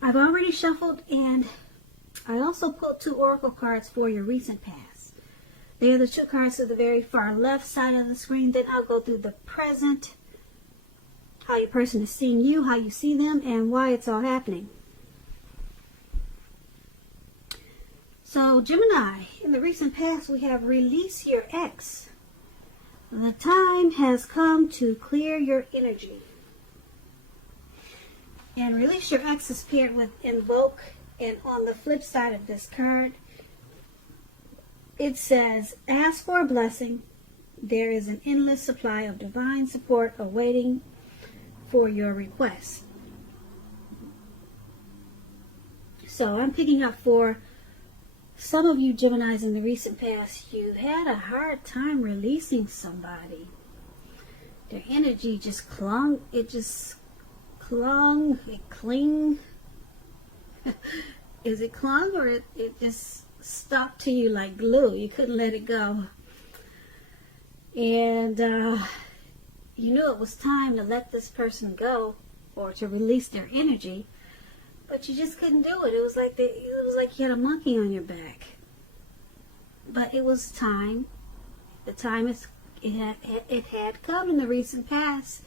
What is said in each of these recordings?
I've already shuffled, and I also pulled 2 oracle cards for your recent past. They are the 2 cards to the very far left side of the screen. Then I'll go through the present, how your person is seeing you, how you see them, and why it's all happening. So, Gemini, in the recent past, we have release your ex. The time has come to clear your energy. And release your ex is paired with invoke. And on the flip side of this card, it says, ask for a blessing. There is an endless supply of divine support awaiting for your request. So I'm picking up for some of you Geminis in the recent past, you had a hard time releasing somebody. Their energy just clung. It cling. Is it clung, or it just stuck to you like glue? You couldn't let it go. And you knew it was time to let this person go or to release their energy, but you just couldn't do it. It was like you had a monkey on your back. But it was time. The time it had come in the recent past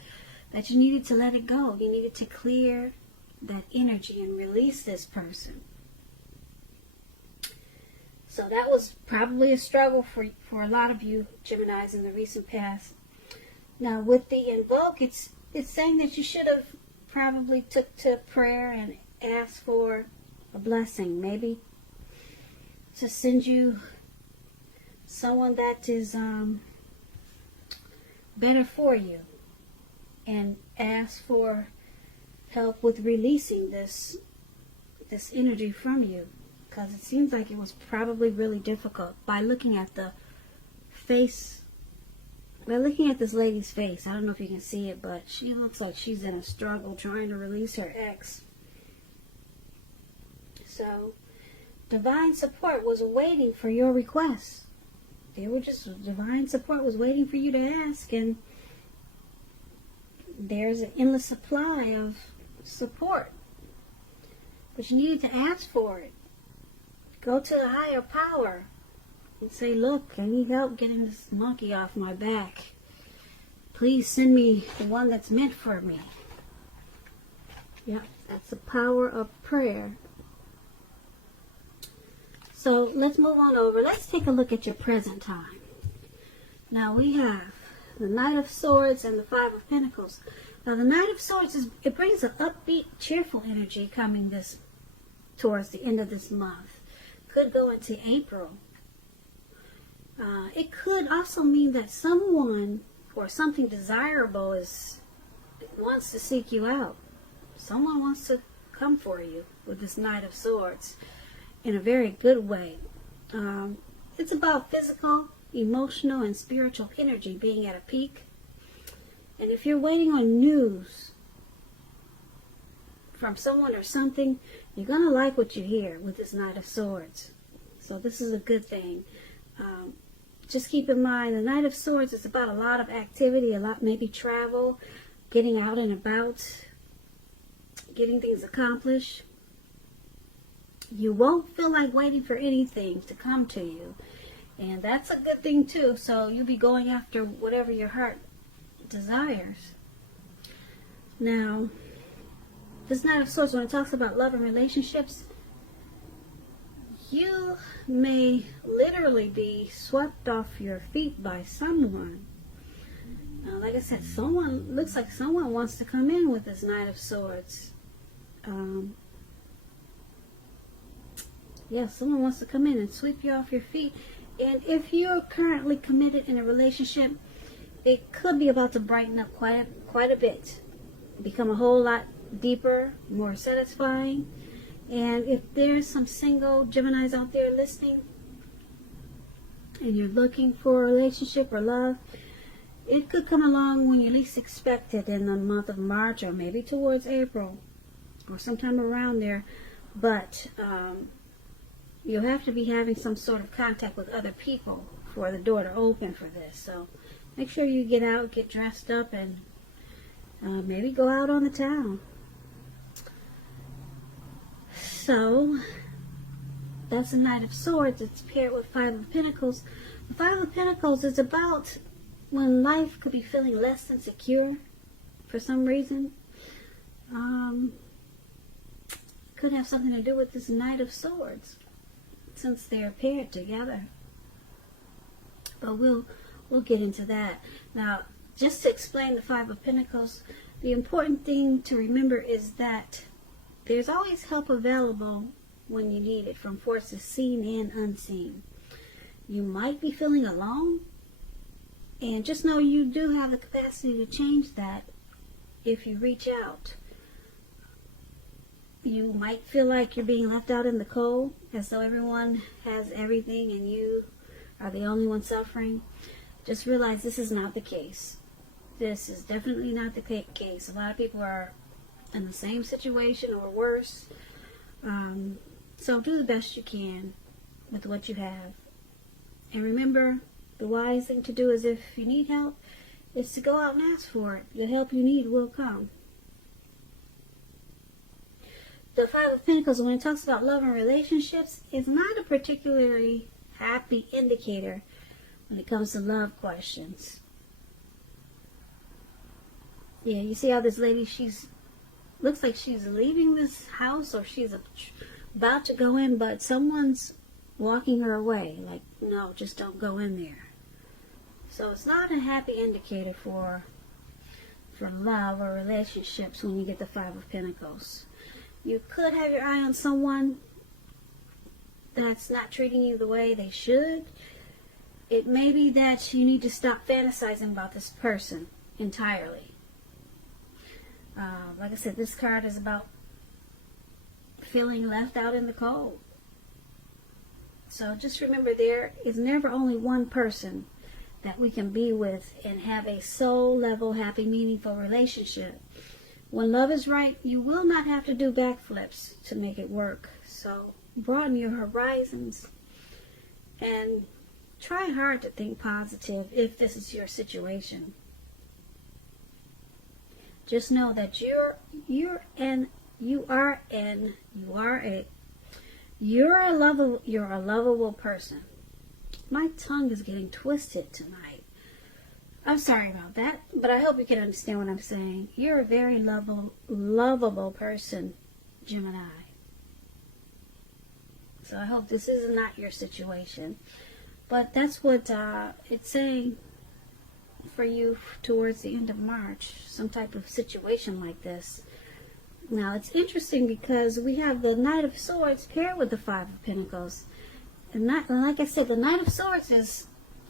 that you needed to let it go. You needed to clear that energy and release this person. So that was probably a struggle for a lot of you Geminis in the recent past. Now with the invoke, it's saying that you should have probably took to prayer and asked for a blessing, maybe to send you someone that is better for you, and ask for help with releasing this energy from you, because it seems like it was probably really difficult. By looking at the face, by looking at this lady's face, I don't know if you can see it, but she looks like she's in a struggle trying to release her ex. So divine support was waiting for your requests. Divine support was waiting for you to ask, and there's an endless supply of support. But you needed to ask for it. Go to a higher power and say, look, I need help getting this monkey off my back. Please send me the one that's meant for me. Yep, that's the power of prayer. So let's move on over. Let's take a look at your present time. Now we have the Knight of Swords and the Five of Pentacles. Now the Knight of Swords, it brings an upbeat, cheerful energy coming towards the end of this month. Could go into April. It could also mean that someone or something desirable wants to seek you out. Someone wants to come for you with this Knight of Swords in a very good way. It's about physical, emotional, and spiritual energy being at a peak. And if you're waiting on news from someone or something, you're going to like what you hear with this Knight of Swords. So this is a good thing. Just keep in mind, the Knight of Swords is about a lot of activity, a lot maybe travel, getting out and about, getting things accomplished. You won't feel like waiting for anything to come to you. And that's a good thing too. So you'll be going after whatever your heart desires. Now, this Knight of Swords, when it talks about love and relationships, you may literally be swept off your feet by someone. Now, like I said, looks like someone wants to come in with this Knight of Swords. Yeah, someone wants to come in and sweep you off your feet. And if you're currently committed in a relationship, it could be about to brighten up quite a bit. Become a whole lot deeper, more satisfying. And if there's some single Geminis out there listening, and you're looking for a relationship or love, it could come along when you least expect it, in the month of March or maybe towards April or sometime around there. But you'll have to be having some sort of contact with other people for the door to open for this. So make sure you get out, get dressed up, and maybe go out on the town. So that's the Knight of Swords. It's paired with Five of Pentacles. The Five of Pentacles is about when life could be feeling less than secure for some reason. Could have something to do with this Knight of Swords, since they're paired together. But we'll get into that. Now, just to explain the Five of Pentacles, the important thing to remember is that there's always help available when you need it, from forces seen and unseen. You might be feeling alone, and just know you do have the capacity to change that if you reach out. You might feel like you're being left out in the cold, as though everyone has everything and you are the only one suffering. Just realize this is not the case. This is definitely not the case. A lot of people are in the same situation or worse. So do the best you can with what you have. And remember, the wise thing to do is, if you need help, is to go out and ask for it. The help you need will come. The Five of Pentacles, when it talks about love and relationships, is not a particularly happy indicator when it comes to love questions. Yeah, you see how this lady, looks like she's leaving this house, or she's about to go in, but someone's walking her away. Like, no, just don't go in there. So it's not a happy indicator for love or relationships when you get the Five of Pentacles. You could have your eye on someone that's not treating you the way they should. It may be that you need to stop fantasizing about this person entirely. Like I said, this card is about feeling left out in the cold. So just remember, there is never only one person that we can be with and have a soul level, happy, meaningful relationship. When love is right, you will not have to do backflips to make it work. So broaden your horizons and try hard to think positive if this is your situation. Just know that you're a lovable person. My tongue is getting twisted tonight. I'm sorry about that, but I hope you can understand what I'm saying. You're a very lovable person, Gemini. So I hope this is not your situation. But that's what it's saying for you towards the end of March, some type of situation like this. Now, it's interesting because we have the Knight of Swords paired with the Five of Pentacles. And like I said, the Knight of Swords is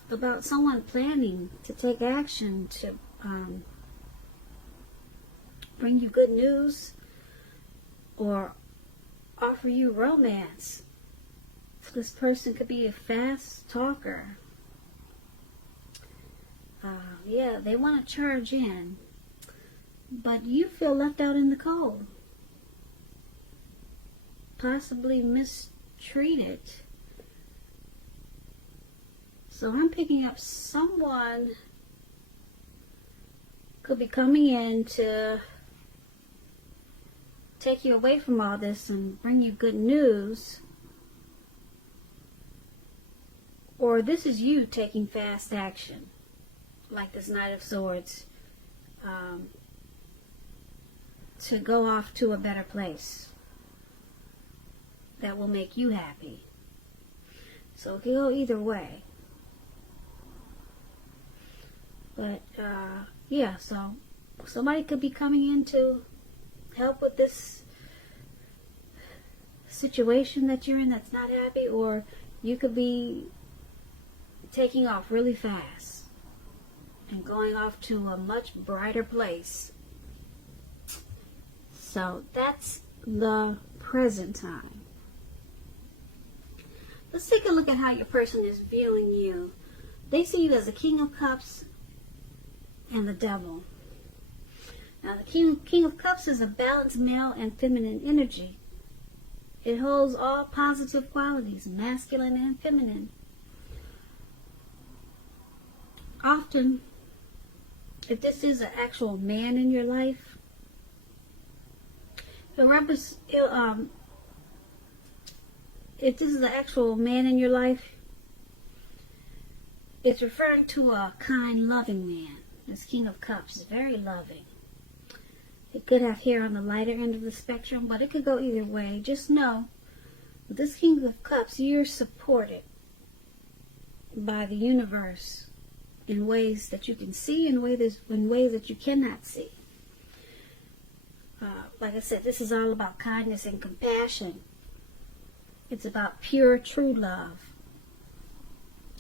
about someone planning to take action to bring you good news or offer you romance. This person could be a fast talker. Yeah, they want to charge in, but you feel left out in the cold, possibly mistreated. So I'm picking up someone could be coming in to take you away from all this and bring you good news. Or this is you taking fast action, like this Knight of Swords, to go off to a better place that will make you happy. So it can go either way. But, yeah, so somebody could be coming in to help with this situation that you're in that's not happy, or you could be taking off really fast and going off to a much brighter place. So that's the present time. Let's take a look at how your person is viewing you. They see you as the King of Cups and the Devil. Now, the King of Cups is a balanced male and feminine energy. It holds all positive qualities, masculine and feminine. Often, if this is an actual man in your life, if this is the actual man in your life, it's referring to a kind, loving man. This King of Cups is very loving. It could have hair on the lighter end of the spectrum, but it could go either way. Just know, with this King of Cups, you're supported by the universe in ways that you can see and in ways that you cannot see. Like I said, this is all about kindness and compassion. It's about pure, true love.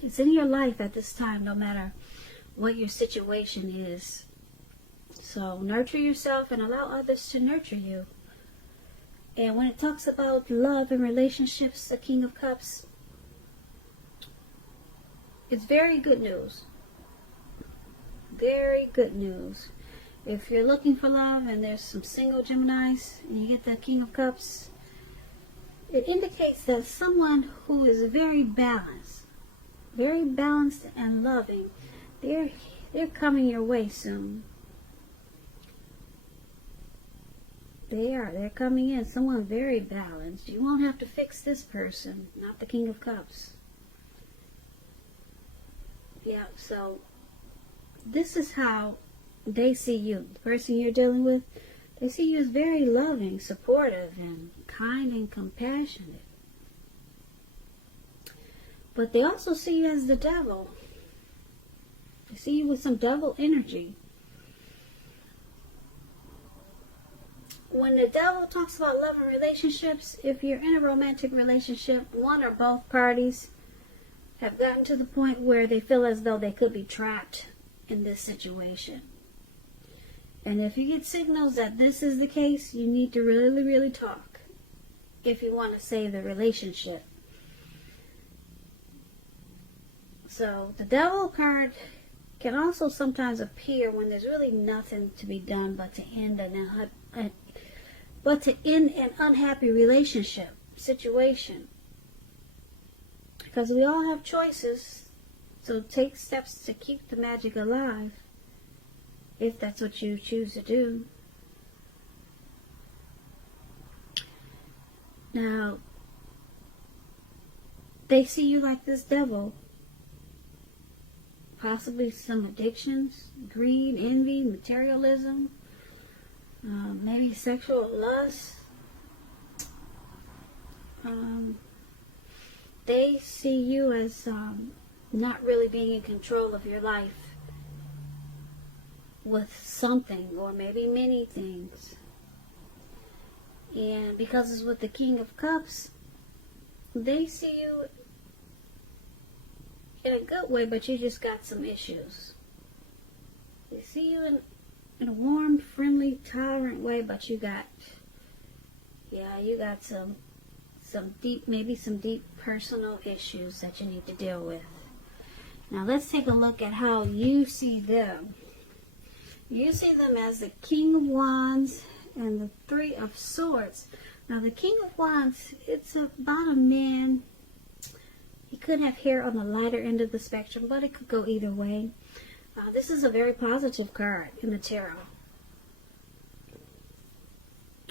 It's in your life at this time, no matter what your situation is. So nurture yourself and allow others to nurture you. And when it talks about love and relationships, the King of Cups, it's very good news. Very good news. If you're looking for love and there's some single Geminis and you get the King of Cups, it indicates that someone who is very balanced and loving, they're coming your way soon. They're coming in. Someone very balanced. You won't have to fix this person, not the King of Cups. Yeah, so this is how they see you. The person you're dealing with, they see you as very loving, supportive, and kind and compassionate. But they also see you as the devil. They see you with some devil energy. When the devil talks about love and relationships, if you're in a romantic relationship, one or both parties have gotten to the point where they feel as though they could be trapped in this situation. And if you get signals that this is the case, you need to really, really talk if you want to save the relationship. So the Devil card can also sometimes appear when there's really nothing to be done but to end an unhappy relationship situation. Because we all have choices, so take steps to keep the magic alive, if that's what you choose to do. Now, they see you like this devil. Possibly some addictions, greed, envy, materialism, maybe sexual lust. They see you as not really being in control of your life with something or maybe many things. And because it's with the King of Cups, they see you in a good way, but you just got some issues. They see you in a warm, friendly, tolerant way, but you got some deep personal issues that you need to deal with. Now let's take a look at how you see them. You see them as the King of Wands and the Three of Swords. Now the King of Wands, it's about a man. He could have hair on the lighter end of the spectrum, but it could go either way. This is a very positive card in the tarot.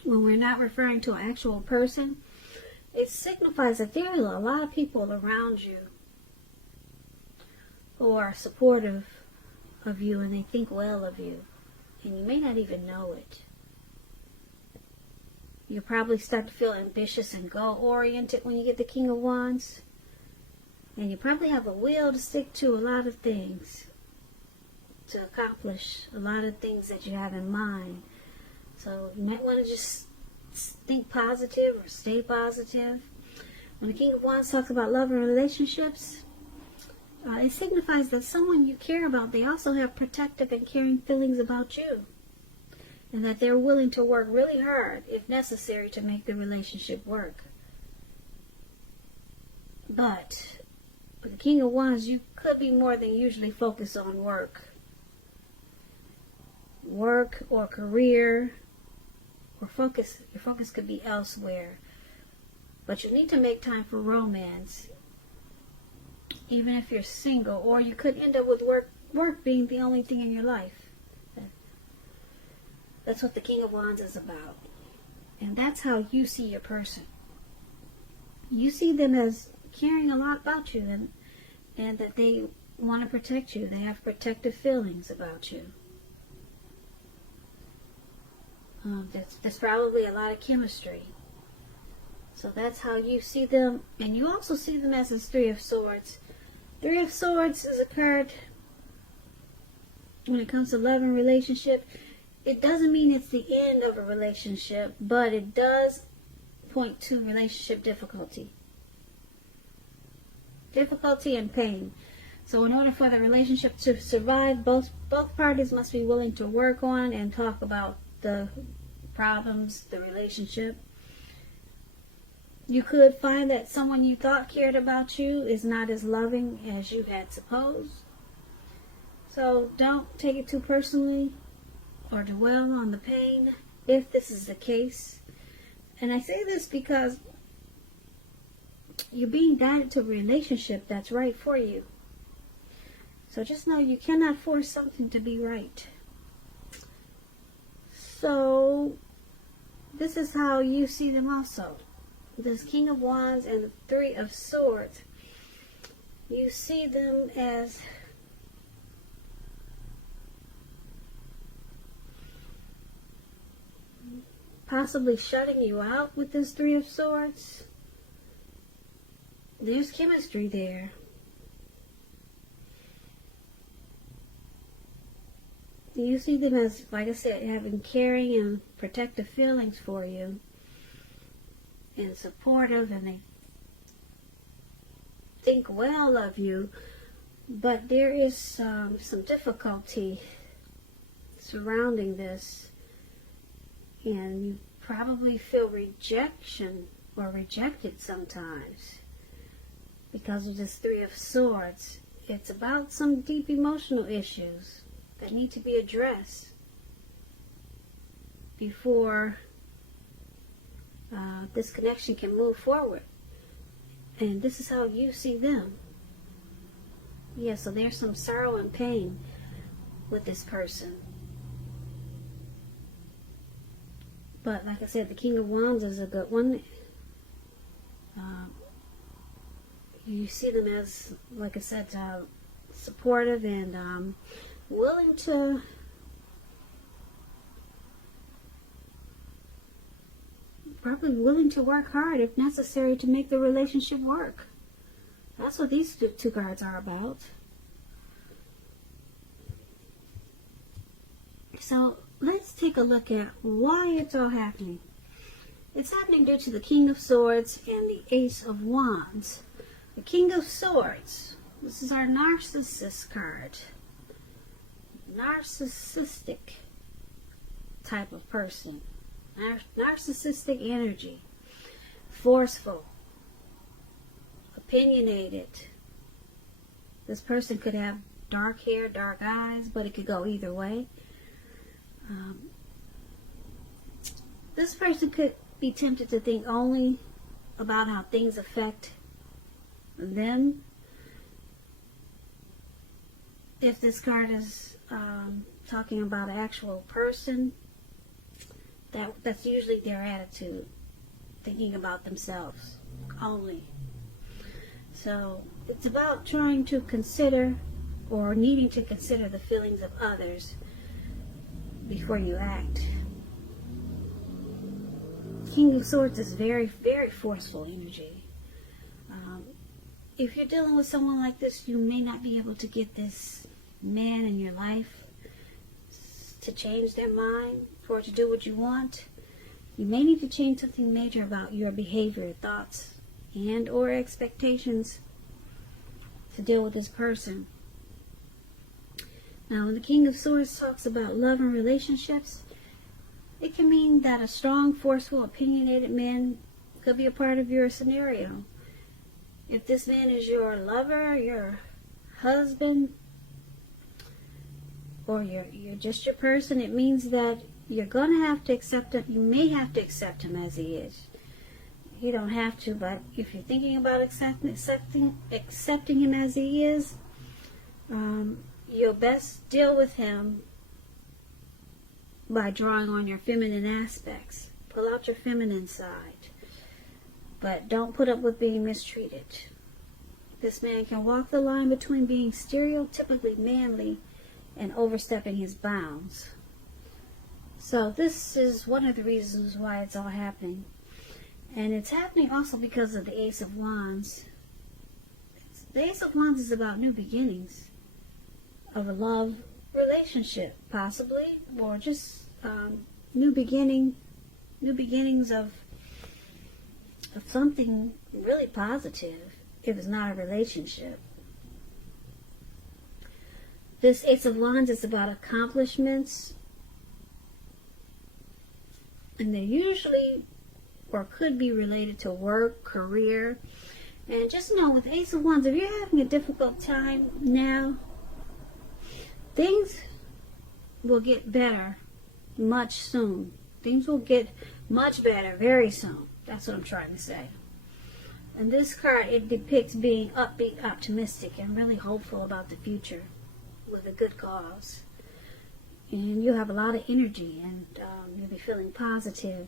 When we're not referring to an actual person, it signifies that there are a lot of people around you who are supportive of you and they think well of you. And you may not even know it. You'll probably start to feel ambitious and goal-oriented when you get the King of Wands. And you probably have a will to stick to a lot of things, to accomplish a lot of things that you have in mind. So you might want to just think positive or stay positive. When the King of Wands talks about love and relationships, it signifies that someone you care about, they also have protective and caring feelings about you. And that they're willing to work really hard, if necessary, to make the relationship work. But with the King of Wands, you could be more than usually focused on work. Work or career, or your focus could be elsewhere. But you need to make time for romance, even if you're single, or you could end up with work being the only thing in your life. That's what the King of Wands is about. And that's how you see your person. you see them as caring a lot about you, and that they want to protect you. They have protective feelings about you. There's probably a lot of chemistry. So that's how you see them. And you also see them as this Three of Swords. Three of Swords is a card, when it comes to love and relationship, it doesn't mean it's the end of a relationship, but it does point to relationship difficulty. Difficulty and pain. So in order for the relationship to survive, both parties must be willing to work on and talk about the problems, the relationship. You could find that someone you thought cared about you is not as loving as you had supposed. So don't take it too personally or dwell on the pain if this is the case. And I say this because you're being guided to a relationship that's right for you. So just know you cannot force something to be right. So this is how you see them also. This King of Wands and the Three of Swords. You see them as possibly shutting you out with this Three of Swords. There's chemistry there. You see them as, like I said, having caring and protective feelings for you. And supportive, and they think well of you, but there is some difficulty surrounding this, and you probably feel rejection or rejected sometimes because of this Three of Swords. It's about some deep emotional issues that need to be addressed before this connection can move forward. And this is how you see them. Yeah, so there's some sorrow and pain with this person. But like I said, the King of Wands is a good one. You see them as, like I said, supportive and willing to probably willing to work hard if necessary to make the relationship work. That's what these two cards are about. So let's take a look at why it's all happening. It's happening due to the King of Swords and the Ace of Wands. The King of Swords, this is our Narcissist card. Narcissistic type of person. Narcissistic energy. Forceful. Opinionated. This person could have dark hair, dark eyes, but it could go either way. This person could be tempted to think only about how things affect them. If this card is talking about an actual person, that's usually their attitude, thinking about themselves only. So it's about trying to consider or needing to consider the feelings of others before you act. King of Swords is very, very forceful energy. If you're dealing with someone like this, you may not be able to get this man in your life to change their mind or to do what you want. You may need to change something major about your behavior, thoughts, and or expectations to deal with this person. Now, when the King of Swords talks about love and relationships, it can mean that a strong, forceful, opinionated man could be a part of your scenario. If this man is your lover, your husband, or you're just your person, it means that you're going to have to accept him. You may have to accept him as he is. You don't have to, but if you're thinking about accepting him as he is, you'll best deal with him by drawing on your feminine aspects. Pull out your feminine side. but don't put up with being mistreated. This man can walk the line between being stereotypically manly and overstepping his bounds. So this is one of the reasons why it's all happening. And it's happening also because of the Ace of Wands. The Ace of Wands is about new beginnings of a love relationship, possibly, or just new beginnings of something really positive, if it's not a relationship. This Ace of Wands is about accomplishments, and they usually or could be related to work, career. And just know, with Ace of Wands, if you're having a difficult time now, things will get better much soon. Things will get much better very soon. That's what I'm trying to say. And this card, it depicts being upbeat, optimistic, and really hopeful about the future with a good cause. And you have a lot of energy, and you'll be feeling positive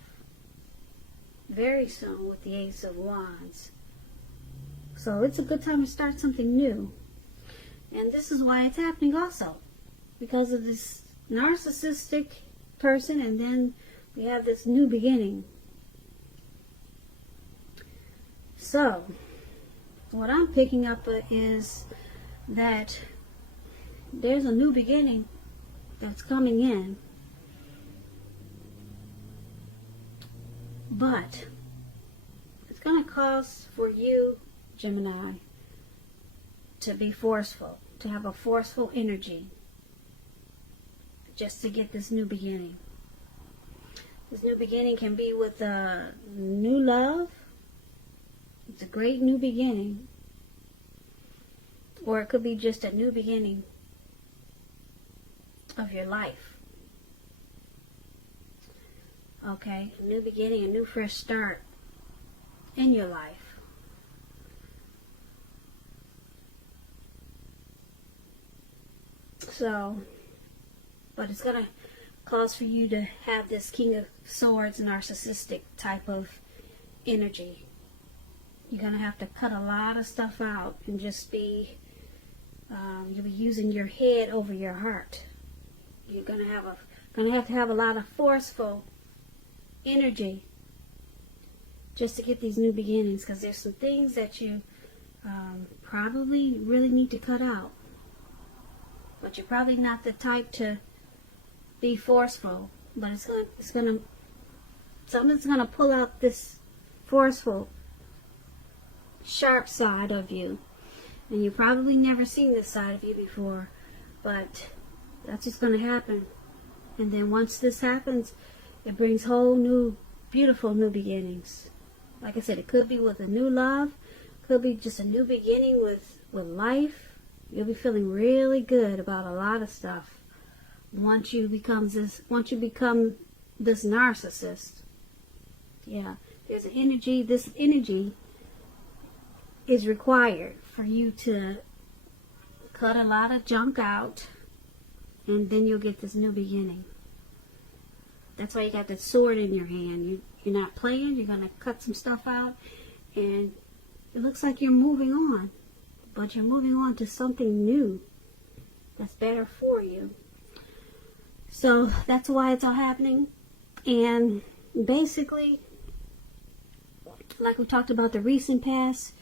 very soon with the Ace of Wands. So it's a good time to start something new. And this is why it's happening also, because of this narcissistic person, and then we have this new beginning. So what I'm picking up is that there's a new beginning that's coming in, but it's going to cause for you, Gemini, to be forceful, to have a forceful energy just to get this new beginning. This new beginning can be with a new love. It's a great new beginning. Or it could be just a new beginning of your life. Okay, a new beginning, a new fresh start in your life. So, but it's going to cause for you to have this King of Swords narcissistic type of energy. You're going to have to cut a lot of stuff out and just be, you'll be using your head over your heart. You're going to have a lot of forceful energy just to get these new beginnings, because there's some things that you probably really need to cut out. But you're probably not the type to be forceful. But something's gonna pull out this forceful, sharp side of you, and you've probably never seen this side of you before. But that's just gonna happen. And then once this happens, it brings whole new, beautiful new beginnings. Like I said, it could be with a new love, could be just a new beginning with life. You'll be feeling really good about a lot of stuff once you become this narcissist. Yeah, there's an energy. This energy is required for you to cut a lot of junk out, and then you'll get this new beginning. That's why you got that sword in your hand. You're not playing. You're going to cut some stuff out, and it looks like you're moving on. But you're moving on to something new that's better for you. So that's why it's all happening. And basically, like we talked about the recent past,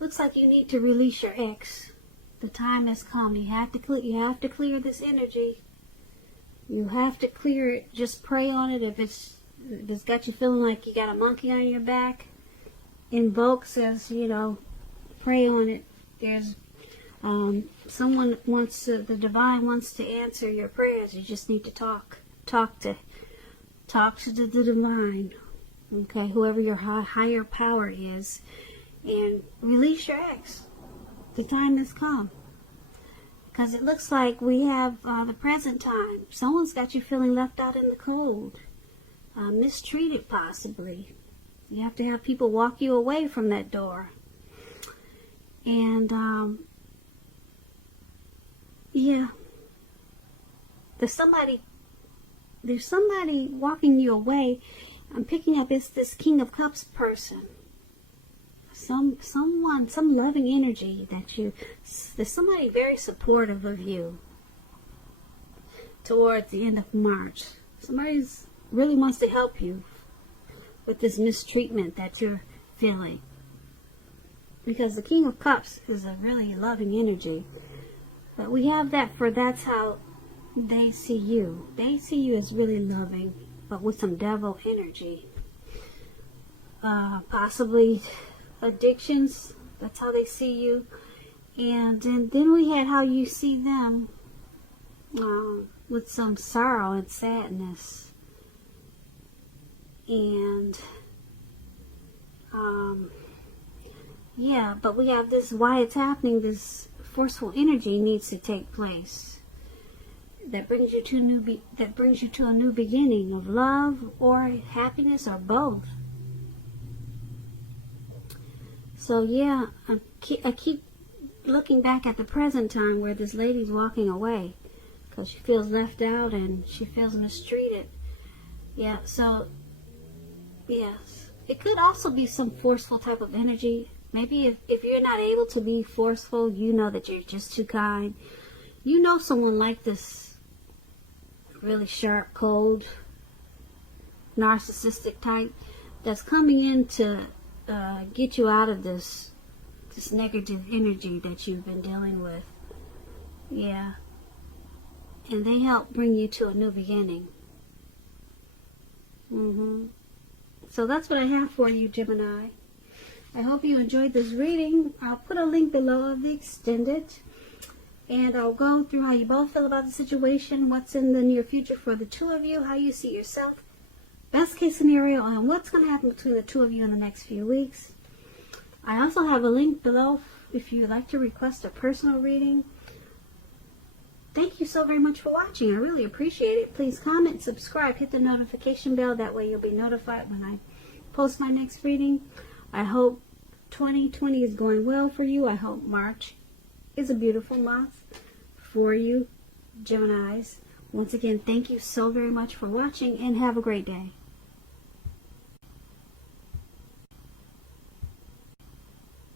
looks like you need to release your ex. The time has come. You have to clear this energy. You have to clear it. Just pray on it. If it's got you feeling like you got a monkey on your back, invoke, says, pray on it. There's someone the divine wants to answer your prayers. You just need to talk to the divine, okay, whoever your higher power is, and release your ex. The time has come, because it looks like we have the present time. Someone's got you feeling left out in the cold, mistreated possibly. You have to have people walk you away from that door. And, yeah, there's somebody walking you away. I'm picking up it's this King of Cups person. some loving energy there's somebody very supportive of you towards the end of March. Somebody really wants to help you with this mistreatment that you're feeling. Because the King of Cups is a really loving energy. But we have that's how they see you. They see you as really loving, but with some devil energy. Possibly addictions. That's how they see you. And then we had how you see them with some sorrow and sadness. And yeah, but we have this, why it's happening, this forceful energy needs to take place that brings you to a new beginning of love or happiness or both. So yeah, I keep looking back at the present time where this lady's walking away because she feels left out and she feels mistreated. Yeah, so yes, it could also be some forceful type of energy. Maybe if you're not able to be forceful, you know that you're just too kind. You know someone like this really sharp, cold, narcissistic type that's coming in to get you out of this negative energy that you've been dealing with. Yeah. And they help bring you to a new beginning. So that's what I have for you, Gemini. I hope you enjoyed this reading. I'll put a link below of the extended. And I'll go through how you both feel about the situation, what's in the near future for the two of you, how you see yourself, best case scenario, and what's going to happen between the two of you in the next few weeks. I also have a link below if you'd like to request a personal reading. Thank you so very much for watching. I really appreciate it. Please comment, subscribe, hit the notification bell. That way you'll be notified when I post my next reading. I hope 2020 is going well for you. I hope March is a beautiful month for you, Geminis. Once again, thank you so very much for watching and have a great day.